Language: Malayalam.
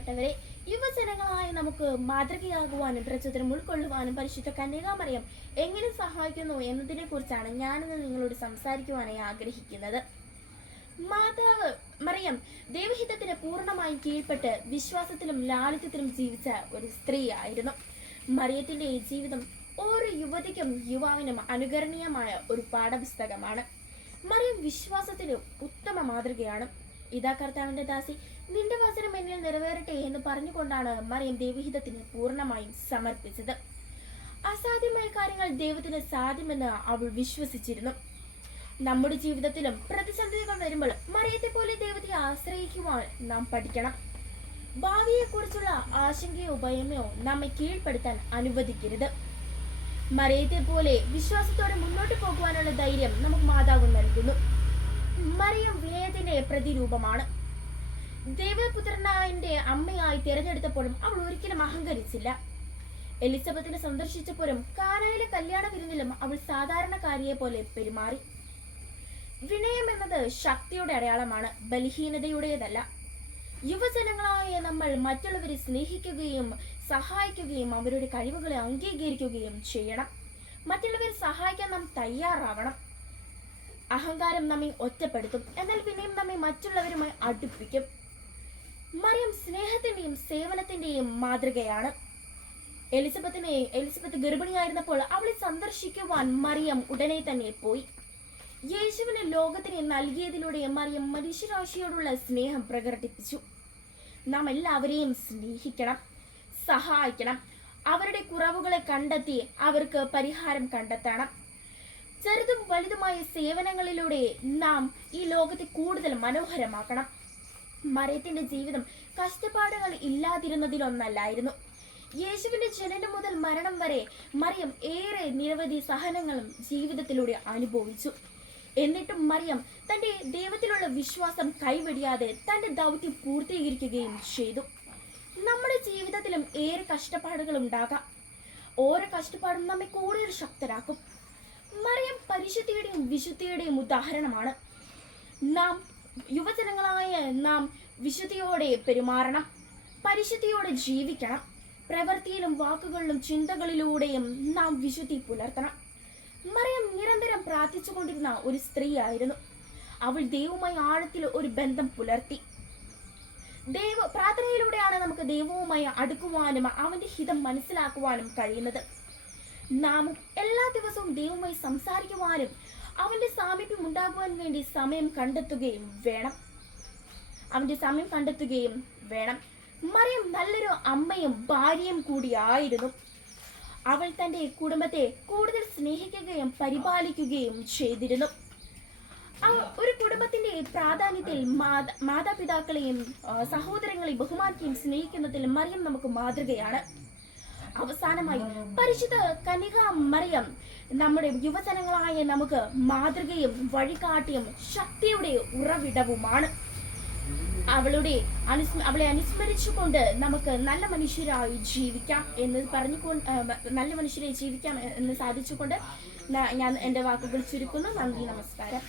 പ്രിയപ്പെട്ടവരെ, യുവജനങ്ങളായ നമുക്ക് മാതൃകയാകുവാനും പ്രചോദനം ഉൾക്കൊള്ളുവാനും പരിശുദ്ധ കന്യകാമറിയം എങ്ങനെ സഹായിക്കുന്നു എന്നതിനെ കുറിച്ചാണ് ഞാനിന്ന് നിങ്ങളോട് സംസാരിക്കുവാനായി ആഗ്രഹിക്കുന്നത്. മാതാവ് മറിയം ദൈവഹിതത്തിന് പൂർണ്ണമായും കീഴ്പ്പെട്ട് വിശ്വാസത്തിലും ലാളിത്യത്തിലും ജീവിച്ച ഒരു സ്ത്രീ ആയിരുന്നു. മറിയത്തിന്റെ ഈ ജീവിതം ഓരോ യുവതിക്കും യുവാവിനും അനുകരണീയമായ ഒരു പാഠപുസ്തകമാണ്. മറിയം വിശ്വാസത്തിന് ഉത്തമ മാതൃകയാണ്. ഇതാ കർത്താവിന്റെ ദാസി, നിന്റെ വചനം എന്നിൽ നിറവേറട്ടെ എന്ന് പറഞ്ഞുകൊണ്ടാണ് മറിയം ദൈവഹിതത്തിന് പൂർണ്ണമായും സമർപ്പിച്ചത്. അസാധ്യമായ കാര്യങ്ങൾ ദൈവത്തിന് സാധ്യമെന്ന് അവൾ വിശ്വസിച്ചിരുന്നു. നമ്മുടെ ജീവിതത്തിലും പ്രതിസന്ധികൾ വരുമ്പോൾ മറിയത്തെ പോലെ ദൈവത്തെ ആശ്രയിക്കുവാൻ നാം പഠിക്കണം. ഭാവിയെക്കുറിച്ചുള്ള ആശങ്കയോ ഭയമോ നമ്മെ കീഴ്പ്പെടുത്താൻ അനുവദിക്കരുത്. മറിയത്തെ പോലെ വിശ്വാസത്തോടെ മുന്നോട്ട് പോകുവാനുള്ള ധൈര്യം നമുക്ക് മാതാവ് നൽകുന്നു. മറിയം വിനയത്തിന്റെ പ്രതിരൂപമാണ്. ദൈവപുത്രനായന്റെ അമ്മയായി തിരഞ്ഞെടുത്തപ്പോഴും അവൾ ഒരിക്കലും അഹങ്കരിച്ചില്ല. എലിസബത്തിനെ സന്ദർശിച്ചപ്പോഴും കാനായിലെ കല്യാണ വിരുന്നിലും അവൾ സാധാരണക്കാരിയെ പോലെ പെരുമാറി. വിനയം എന്നത് ശക്തിയുടെ അടയാളമാണ്, ബലഹീനതയുടേതല്ല. യുവജനങ്ങളായ നമ്മൾ മറ്റുള്ളവരെ സ്നേഹിക്കുകയും സഹായിക്കുകയും അവരുടെ കഴിവുകളെ അംഗീകരിക്കുകയും ചെയ്യണം. മറ്റുള്ളവരെ സഹായിക്കാൻ നാം തയ്യാറാവണം. അഹങ്കാരം നമ്മെ ഒറ്റപ്പെടുത്തും, എന്നാൽ വിനയം നമ്മെ മറ്റുള്ളവരുമായി അടുപ്പിക്കും. മറിയം സ്നേഹത്തിന്റെയും സേവനത്തിന്റെയും മാതൃകയാണ്. എലിസബത്ത് ഗർഭിണിയായിരുന്നപ്പോൾ അവളെ സന്ദർശിക്കുവാൻ മറിയം ഉടനെ തന്നെ പോയി. യേശുവിന് ലോകത്തിന് നൽകിയതിലൂടെ മറിയം മനുഷ്യരാശിയോടുള്ള സ്നേഹം പ്രകടിപ്പിച്ചു. നാം എല്ലാവരെയും സ്നേഹിക്കണം, സഹായിക്കണം. അവരുടെ കുറവുകളെ കണ്ടെത്തി അവർക്ക് പരിഹാരം കണ്ടെത്തണം. ചെറുതും വലുതുമായ സേവനങ്ങളിലൂടെ നാം ഈ ലോകത്തെ കൂടുതൽ മനോഹരമാക്കണം. മറിയത്തിന്റെ ജീവിതം കഷ്ടപ്പാടുകൾ ഇല്ലാതിരുന്നതിലൊന്നല്ലായിരുന്നു. യേശുവിന്റെ ജനനം മുതൽ മരണം വരെ മറിയം നിരവധി സഹനങ്ങളും ജീവിതത്തിലൂടെ അനുഭവിച്ചു. എന്നിട്ടും മറിയം തന്റെ ദൈവത്തിലുള്ള വിശ്വാസം കൈവെടിയാതെ തന്റെ ദൗത്യം പൂർത്തീകരിക്കുകയും ചെയ്തു. നമ്മുടെ ജീവിതത്തിലും ഏറെ കഷ്ടപ്പാടുകൾ ഉണ്ടാകാം. ഓരോ കഷ്ടപ്പാടും നമ്മെ കൂടുതൽ ശക്തരാക്കും. മറിയം പരിശുദ്ധിയുടെയും വിശുദ്ധിയുടെയും ഉദാഹരണമാണ്. നാം യുവജനങ്ങളായ നാം വിശുദ്ധിയോടെ പെരുമാറണം, പരിശുദ്ധിയോടെ ജീവിക്കണം. പ്രവൃത്തിയിലും വാക്കുകളിലും ചിന്തകളിലൂടെയും നാം വിശുദ്ധി പുലർത്തണം. മറിയം നിരന്തരം പ്രാർത്ഥിച്ചുകൊണ്ടിരുന്ന ഒരു സ്ത്രീ ആയിരുന്നു. അവൾ ദൈവവുമായി ആഴത്തിൽ ഒരു ബന്ധം പുലർത്തി. പ്രാർത്ഥനയിലൂടെയാണ് നമുക്ക് ദൈവവുമായി അടുക്കുവാനും അവന്റെ ഹിതം മനസ്സിലാക്കുവാനും കഴിയുന്നത്. നാം എല്ലാ ദിവസവും ദൈവവുമായി സംസാരിക്കുവാനും അവന്റെ സാമീപ്യം ഉണ്ടാകുവാൻ വേണ്ടി സമയം കണ്ടെത്തുകയും വേണം. മറിയം നല്ലൊരു അമ്മയും ഭാര്യയും കൂടിയായിരുന്നു. അവൾ തന്റെ കുടുംബത്തെ കൂടുതൽ സ്നേഹിക്കുകയും പരിപാലിക്കുകയും ചെയ്തിരുന്നു. ഒരു കുടുംബത്തിന്റെ പ്രാധാന്യത്തിൽ മാതാപിതാക്കളെയും സഹോദരങ്ങളെയും ബഹുമാനിക്കുകയും സ്നേഹിക്കുന്നതിൽ മറിയം നമുക്ക് മാതൃകയാണ്. അവസാനമായി പരിശുദ്ധ കന്യകാ മറിയം നമ്മുടെ യുവജനങ്ങളായ നമുക്ക് മാതൃകയും വഴികാട്ടിയും ശക്തിയുടെ ഉറവിടവുമാണ്. അവളെ അനുസ്മരിച്ചുകൊണ്ട് നമുക്ക് നല്ല മനുഷ്യരായി ജീവിക്കാം എന്ന് സാധിച്ചുകൊണ്ട് ഞാൻ എൻ്റെ വാക്കുകൾ ചുരുക്കുന്നു. നന്ദി, നമസ്കാരം.